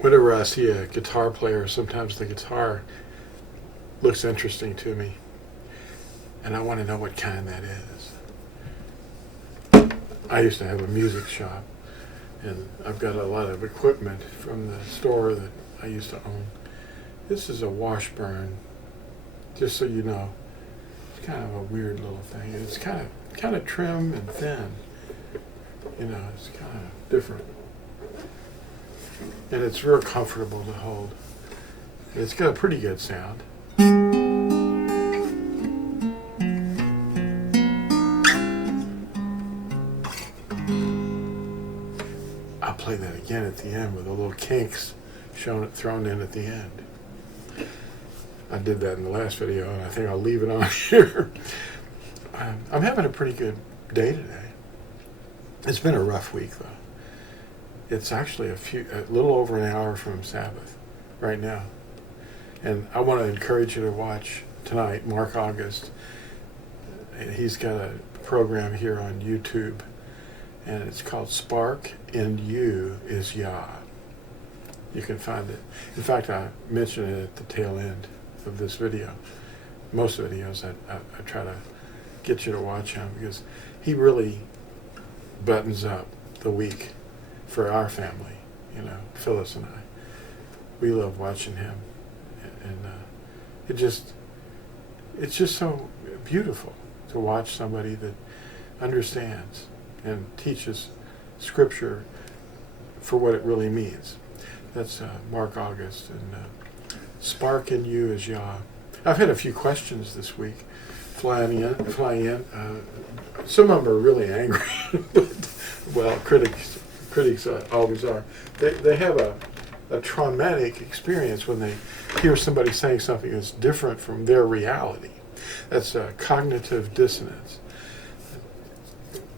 whenever I see a guitar player, sometimes the guitar looks interesting to me, and I want to know what kind that is. I used to have a music shop, and I've got a lot of equipment from the store that I used to own. This is a Washburn, just so you know. It's kind of a weird little thing. It's kind of trim and thin. You know, it's kind of different. And it's real comfortable to hold. It's got a pretty good sound. I'll play that again at the end with the little kinks thrown in at the end. I did that in the last video, and I think I'll leave it on here. I'm having a pretty good day today. It's been a rough week, though. It's actually a little over an hour from Sabbath right now. And I want to encourage you to watch tonight, Mark August. He's got a program here on YouTube, and it's called Spark and You is Yah. You can find it. In fact, I mentioned it at the tail end of this video. Most videos, I try to get you to watch him because he really buttons up the week for our family. You know, Phyllis and I. We love watching him, and it's just so beautiful to watch somebody that understands and teaches Scripture for what it really means. That's Mark August, and Spark in You is Yah. I've had a few questions this week flying in. Some of them are really angry, but, well, critics always are. They have a traumatic experience when they hear somebody saying something that's different from their reality. That's cognitive dissonance.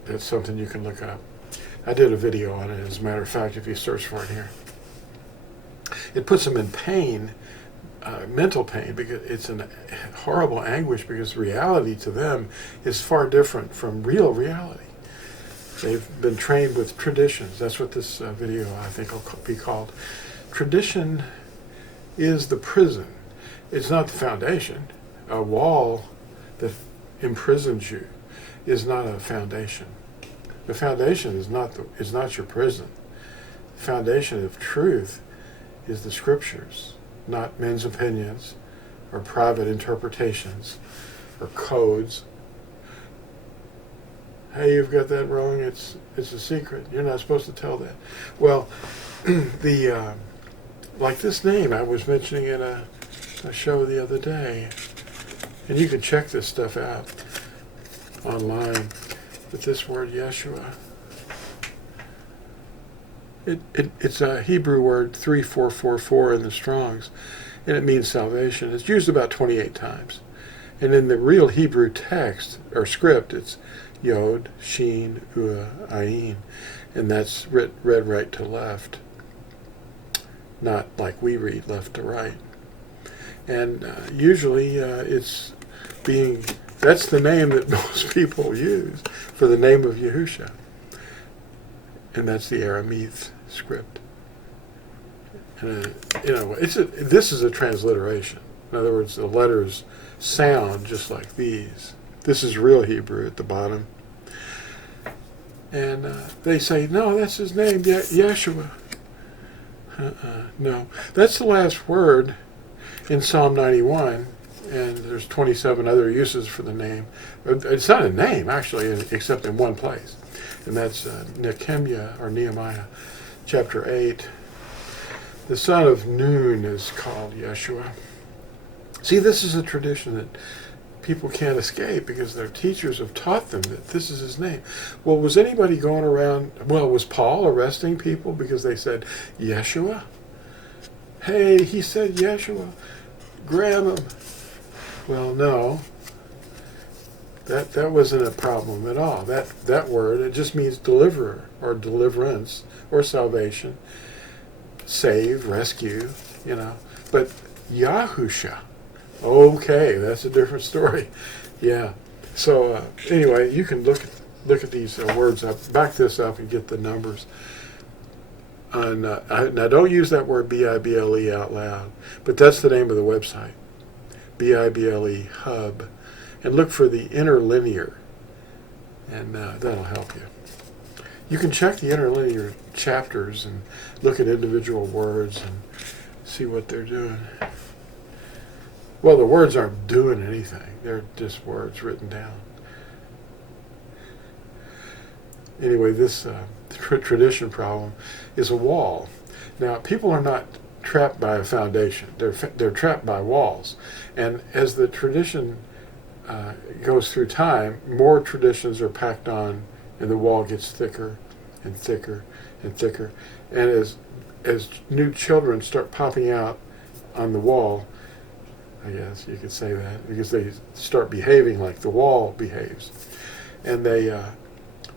That's something you can look up. I did a video on it, as a matter of fact, if you search for it here. It puts them in pain, mental pain, because it's a horrible anguish, because reality to them is far different from real reality. They've been trained with traditions. That's what this video, I think, will be called. Tradition is the prison. It's not the foundation. A wall that imprisons you is not a foundation. The foundation is not your prison. The foundation of truth is the Scriptures, not men's opinions or private interpretations or codes. Hey, you've got that wrong. It's a secret. You're not supposed to tell that. Well, like this name, I was mentioning in a show the other day, and you can check this stuff out online. But this word Yeshua, it's a Hebrew word 3444 in the Strongs, and it means salvation. It's used about 28 times. And in the real Hebrew text, or script, it's Yod, Shin, Ua, Ayin, and that's read right to left, not like we read left to right. And usually that's the name that most people use for the name of Yahusha. And that's the Aramaic script. And, this is a transliteration. In other words, the letters sound just like these. This is real Hebrew at the bottom. And they say, no, that's his name, Yeshua. No, that's the last word in Psalm 91. And there's 27 other uses for the name. It's not a name, actually, except in one place. And that's Nehemiah, chapter 8. The son of Nun is called Yeshua. See, this is a tradition that people can't escape because their teachers have taught them that this is his name. Well, was anybody going around, was Paul arresting people because they said, Yeshua? Hey, he said Yeshua. Grab him. Well, no. That wasn't a problem at all. That word, it just means deliverer or deliverance or salvation, save, rescue, But Yahusha, okay, that's a different story. Yeah. So anyway, you can look at these words up, back this up and get the numbers. Now don't use that word Bible out loud, but that's the name of the website, Bible Hub, and look for the interlinear, and that'll help you. You can check the interlinear chapters and look at individual words and see what they're doing. Well, the words aren't doing anything. They're just words written down. Anyway, this tradition problem is a wall. Now, people are not trapped by a foundation. They're trapped by walls. And as the tradition goes through time, more traditions are packed on, and the wall gets thicker and thicker and thicker. And as new children start popping out on the wall, I guess you could say that, because they start behaving like the wall behaves. And they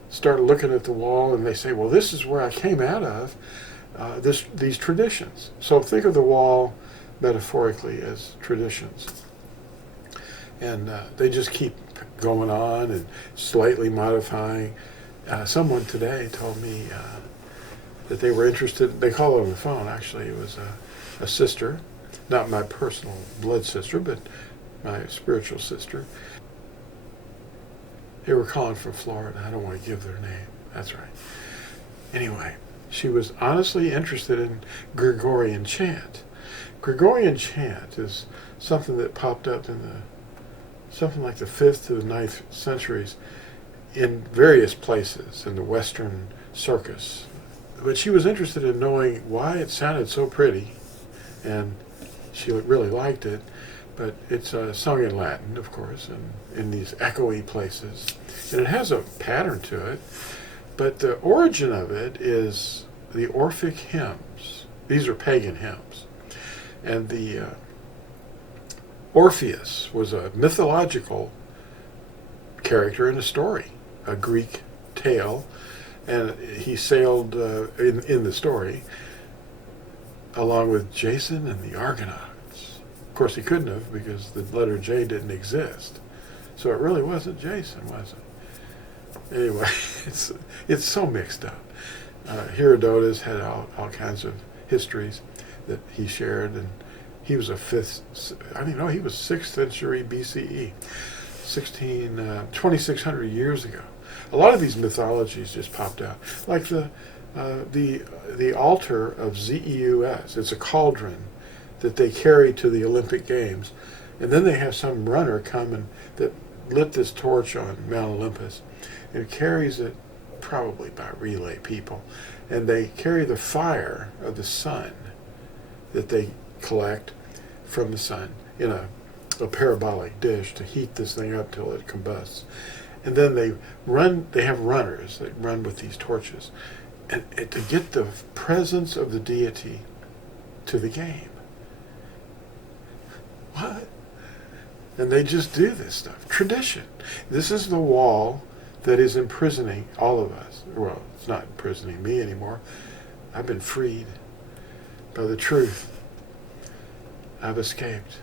start looking at the wall and they say, well, this is where I came out of, these traditions. So think of the wall metaphorically as traditions. And they just keep going on and slightly modifying. Someone today told me that they were interested, they called on the phone, actually. It was a sister, not my personal blood sister, but my spiritual sister. They were calling from Florida. I don't want to give their name. That's right. Anyway, she was honestly interested in Gregorian chant. Gregorian chant is something that popped up in something like the 5th to the 9th centuries in various places in the Western circus. But she was interested in knowing why it sounded so pretty, and she really liked it. But it's sung in Latin, of course, and in these echoey places. And it has a pattern to it, but the origin of it is the Orphic hymns. These are pagan hymns. And the Orpheus was a mythological character in a story, a Greek tale, and he sailed in the story along with Jason and the Argonauts. Of course, he couldn't have, because the letter J didn't exist. So it really wasn't Jason, was it? Anyway, it's so mixed up. Herodotus had all kinds of histories that he shared, and he was he was 6th century BCE, 2,600 years ago. A lot of these mythologies just popped out, like the altar of Zeus. It's a cauldron that they carry to the Olympic Games, and then they have some runner come that lit this torch on Mount Olympus, and carries it probably by relay people, and they carry the fire of the sun that they collect from the sun in a parabolic dish to heat this thing up till it combusts. And then they have runners that run with these torches, and to get the presence of the deity to the game. What? And they just do this stuff. Tradition. This is the wall that is imprisoning all of us. Well, it's not imprisoning me anymore. I've been freed by the truth. I've escaped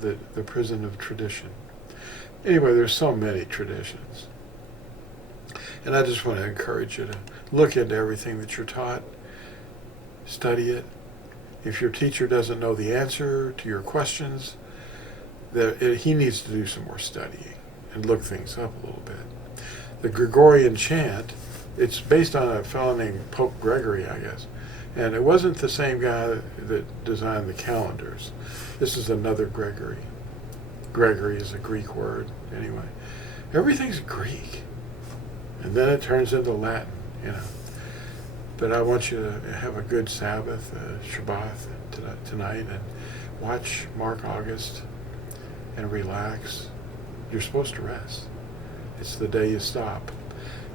the prison of tradition. Anyway, there's so many traditions. And I just want to encourage you to look into everything that you're taught. Study it. If your teacher doesn't know the answer to your questions, he needs to do some more studying and look things up a little bit. The Gregorian chant, it's based on a fellow named Pope Gregory, I guess. And it wasn't the same guy that designed the calendars. This is another Gregory. Gregory is a Greek word, anyway. Everything's Greek. And then it turns into Latin, But I want you to have a good Sabbath, Shabbat tonight, and watch Mark August and relax. You're supposed to rest. It's the day you stop.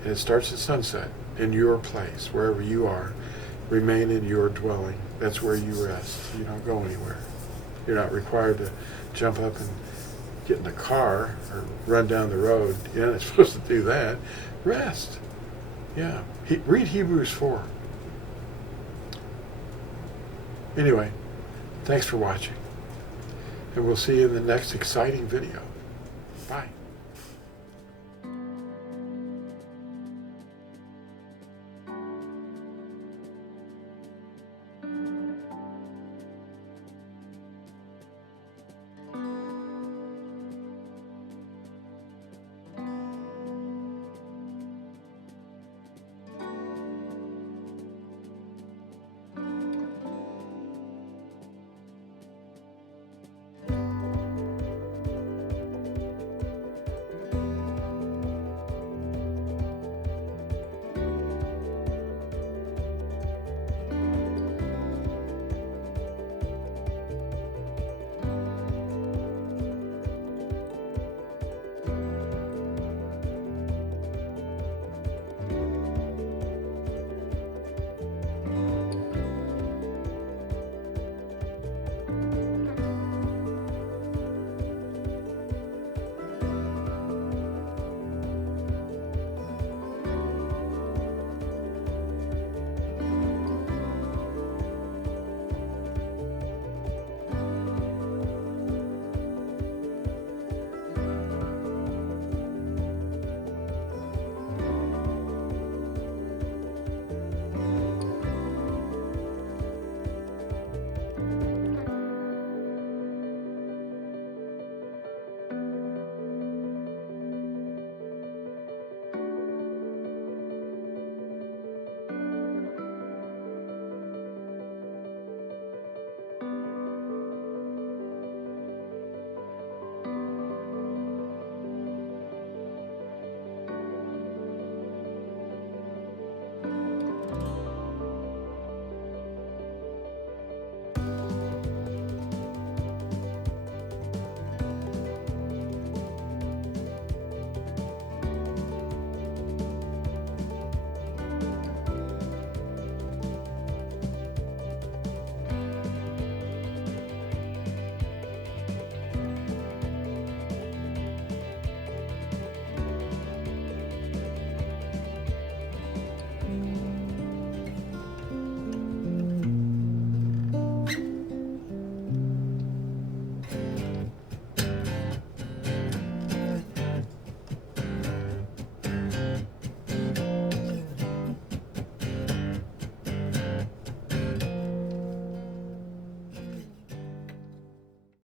And it starts at sunset in your place, wherever you are. Remain in your dwelling. That's where you rest. You don't go anywhere. You're not required to jump up and get in the car or run down the road. You're not supposed to do that. Rest. Yeah. Read Hebrews 4. Anyway, thanks for watching. And we'll see you in the next exciting video. Bye.